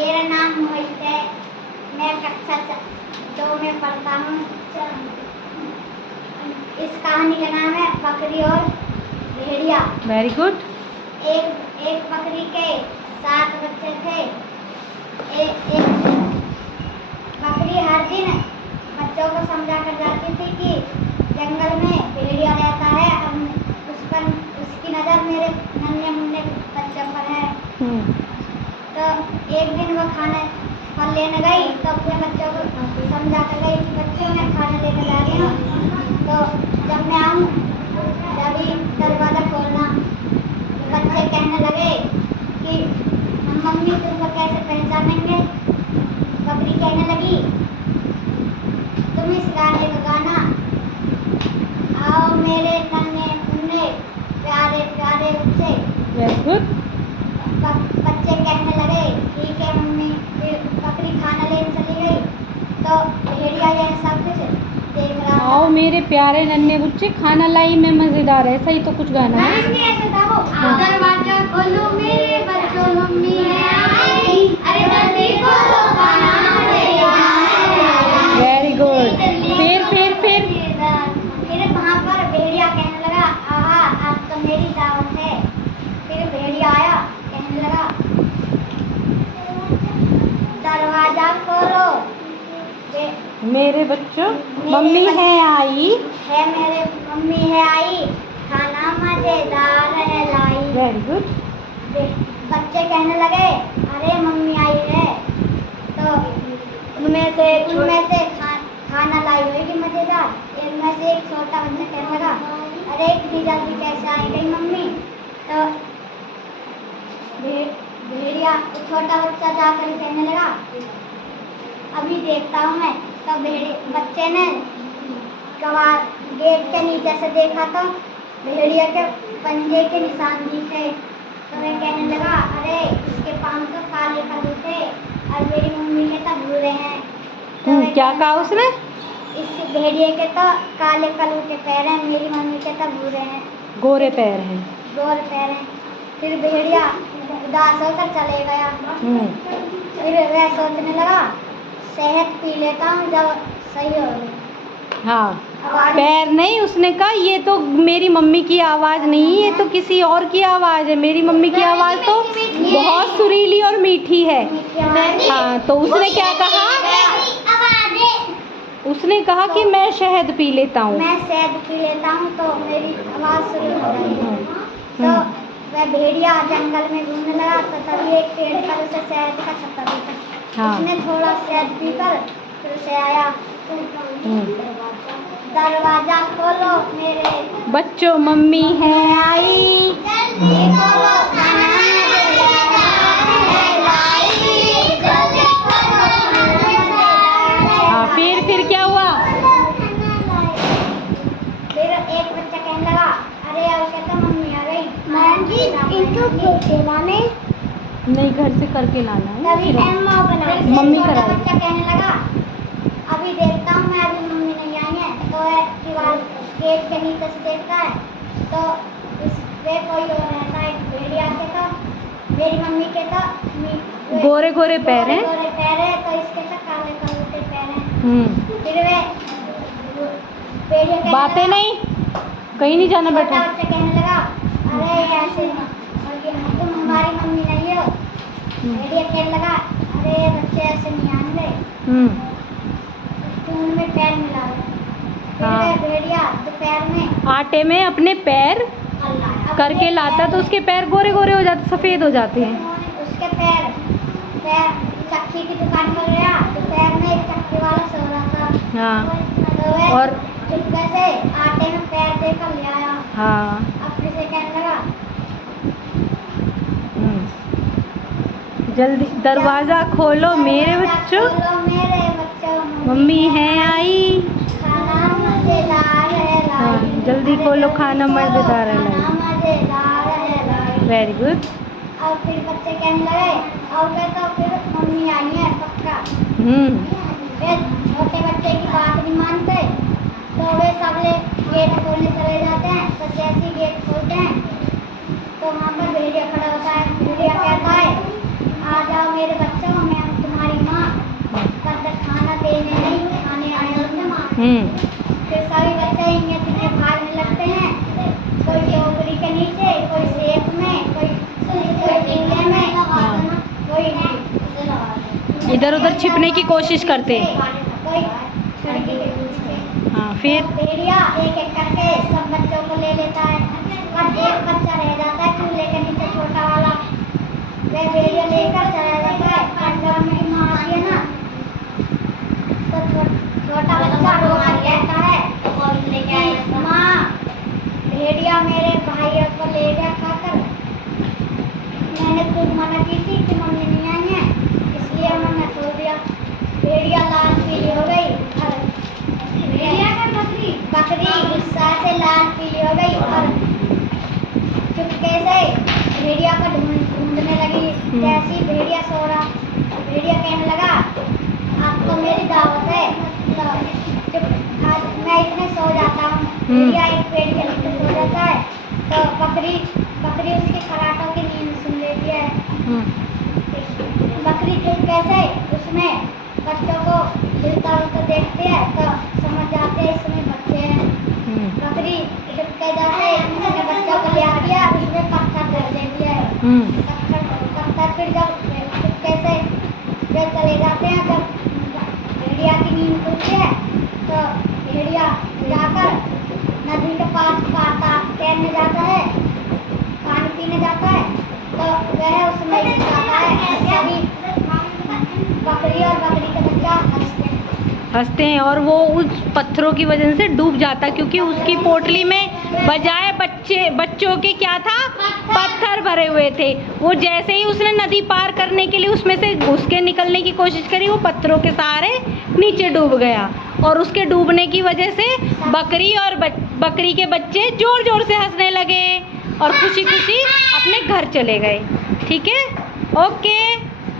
मेरा नाम मोहित है। मैं कक्षा 2 में पढ़ता हूँ। इस कहानी का नाम है बकरी और भेड़िया। Very good. एक बकरी के 7 बच्चे थे। एक बकरी हर दिन बच्चों को समझा कर जाती थी कि जंगल में भेड़िया रहता है, अब उस पर उसकी नज़र मेरे नन्हे मुन्ने बच्चों पर है। तो एक दिन वो फल लेने गई तो अपने बच्चों को समझा कर गई कि बच्चों मैं खाना लेने जा रही हूँ, तो जब मैं आऊँ तभी दरवाज़ा खोलना। बच्चे कहने लगे कि मम्मी तुमको कैसे पहचानेंगे। बकरी कहने लगी तुम इस गाने को गाना, आओ मेरे नन्हे मुन्ने प्यारे प्यारे बच्चे। Very good. बच्चे कहने लगे ठीक है मम्मी। फिर बकरी खाना लेने चली गई तो भेड़िया यह सब कुछ देख रहा था। आओ मेरे प्यारे नन्हे बच्चे खाना लाई में मजेदार है, ऐसा ही तो कुछ गाना है। दरवाजा खोलो मेरे बच्चों मम्मी है आई, अरे जल्दी खोलो खाना वेरी गुड। फिर वहाँ पर भेड़िया कहने लगा आहा आज तो मेरी दावत है। फिर भेड़िया आया कहने लगा दरवाजा खोलो मेरे बच्चों मम्मी है आई, मेरे मम्मी है आई, खाना मजेदार है लाई। Very good. बच्चे कहने लगे अरे मम्मी आई है तो उनमें से खाना लाई होगी मजेदार। इनमें से एक छोटा बच्चा कहने लगा अरे इतनी जल्दी कैसे आई गई मम्मी। तो भेड़िया छोटा बच्चा जाकर कहने लगा अभी देखता हूँ मैं। तो बच्चे ने गेट के नीचे से देखा तो भेड़िया के पंजे के निशान दिखे। तो वह कहने लगा अरे इसके पाँव तो काले काले थे और मेरी मम्मी के तो भूरे हैं। तो क्या कहा उसने? इस भेड़िए के तो काले कलू के पैर हैं, मेरी मम्मी के तो भूरे हैं, गोरे पैर हैं। गोरे पैर हैं। फिर भेड़िया उदास होकर चले गया। फिर वह सोचने लगा शहद पी लेता हूँ जब सही हो गई। हाँ, पैर नहीं, उसने कहा ये तो मेरी मम्मी की आवाज़ नहीं, ये तो किसी और की आवाज़ है। मेरी मम्मी की आवाज़ तो बहुत सुरीली और मीठी है। हाँ, तो उसने क्या कहा? उसने कहा कि मैं शहद पी लेता हूँ। मैं शहद पी लेता हूँ तो मेरी आवाज़ शुरू हो गई है। तो वह भेड़िया जंगल में घूमने लगा तो तभी एक पेड़ पर उसे शहद का छत्ता दिखा। उसने थोड़ा शहद पीकर फिर से आया। दरवाजा खोलो मेरे बच्चों मम्मी है आई, जल्दी खोलो खाना हाँ। फिर क्या हुआ? फिर एक बच्चा कहने लगा अरे यार कहता मम्मी आ गई। इनको खिलाने नहीं, घर से करके लाना है। तभी मम्मी करा बच्चा कहने लगा अभी देखता हूँ मैं, अभी मम्मी नहीं आई है। तो दीवार गेट के नीचे से देखता है तो वे कोई और रहता है। भेड़िया के तो मेरी मम्मी के तो गोरे गोरे पैर हैं, गोरे पैर है तो इसके तो काले काले पैर हैं। फिर वे बातें नहीं, कहीं नहीं जाना बेटा। बच्चा कहने लगा अरे ऐसे तुम हमारी मम्मी नहीं हो। भेड़िया कहने लगा अरे बच्चे ऐसे नहीं आएंगे, तुम उनमें पैर मिला लो। फिर भेड़िया दोपहर में आटे में अपने पैर करके लाता तो उसके पैर गोरे गोरे हो जाते, सफ़ेद हो जाते हैं। उसके पैर चक्की की दुकान पर गया। दोपहर में एक चक्की वाला सो रहा था। हाँ, तो वह और चुपके से आटे में पैर देकर ले आया। हाँ, अपने से कहने लगा जल्दी दरवाज़ा खोलो मेरे बच्चों, मम्मी है आई, खाना मजेदार है लाई। हाँ, जल्दी खोलो खाना मजेदार है लाई। Very good. और फिर बच्चे कहने लगे और कहता फिर मम्मी आई है पक्का। वे छोटे बच्चे की बात नहीं मानते तो वे सब गेट खोलने चले जाते हैं। तो जैसे ही गेट खोलते हैं तो वहाँ पर भेड़िया खड़ा होता है। भेड़िया कहता है आ जाओ मेरे बच्चों, मैं फिर सभी बच्चे इनके भागने लगते हैं, कोई टोकरी के नीचे, कोई सेब में, कोई टीले में, कोई इधर उधर छिपने की कोशिश करते। कोई खिड़की के पीछे। हाँ, फिर भेड़िया एक एक करके सब बच्चों को ले लेता है, और एक बच्चा रह जाता है चूल्हे के नीचे, छोटा वाला। वह भेड़िया लेकर चला जाता है, और जब मेरी माँ आती है ना, तो छोटा बच्चा रो कहता है, माँ भेड़िया मेरे भाई को ले गया खाकर, मैंने खूब मना की थी कि मम्मी नहीं आई है, इसलिए उन्होंने छोड़ दिया। भेड़िया लाल पीली हो गई, और बकरी गुस्सा से लाल पीली हो गई, और चुपके से भेड़िया को ढूंढने लगी। जैसी भेड़िया सो रहा, भेड़िया कहने लगा, आपको मेरी दावत है, तो आज मैं इसमें सो जाता हूँ। भेड़िया एक पेड़ के नीचे सो जाता है, तो बकरी उसकी खराटों की नींद सुन लेती है। बकरी चुपके से उसमें बच्चों को हिलता हुआ देखती है, तो समझ जाते हैं इसमें बच्चे हैं। बकरी चुपके जाते उसने बच्चों को ले आती है, उसमें पत्थर धर देती है। पत्थर फिर जब चुपके से जब चले जाते हैं, जब भेड़िया की नींद खुलती है, तो भेड़िया जाकर नदी के पास तैरने जाता है, पानी पीने जाता है, तो वह उसमें गिर जाता है। सभी बकरी और बकरी के बच्चा हंसते हैं, और वो उस पत्थरों की वजह से डूब जाता, क्योंकि उसकी पोटली में बजाय बच्चों के क्या था, पत्थर भरे हुए थे। वो जैसे ही उसने नदी पार करने के लिए उसमें से घुस के निकलने की कोशिश करी, वो पत्थरों के सहारे नीचे डूब गया, और उसके डूबने की वजह से बकरी और बकरी के बच्चे जोर जोर से हंसने लगे और खुशी खुशी अपने घर चले गए। ठीक है, ओके।